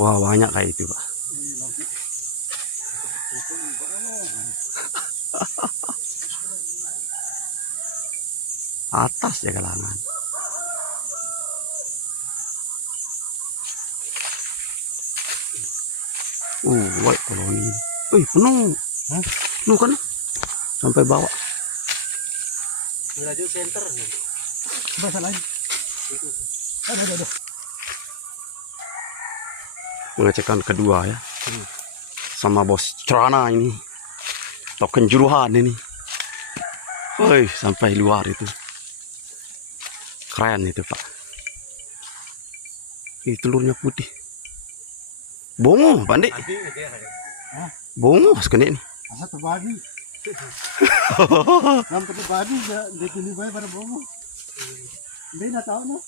Wah, banyak kayak itu, Pak. Atas ya kalangan. Woi, koloni. Wih, penuh. Penuh kan? Sampai bawah. Lanjut center. Bahasa lain. Aduh. Pengecekan kedua ya. Sama bos Trana ini. Token juruhan ini. Woi, sampai luar itu. Keren itu, Pak. Ih, telurnya putih. Bongo, Pandai. Bongo, sekali ini. Asa terbagi. Nam terbagi dia kini bae pada bongo. Hindi na tahu no.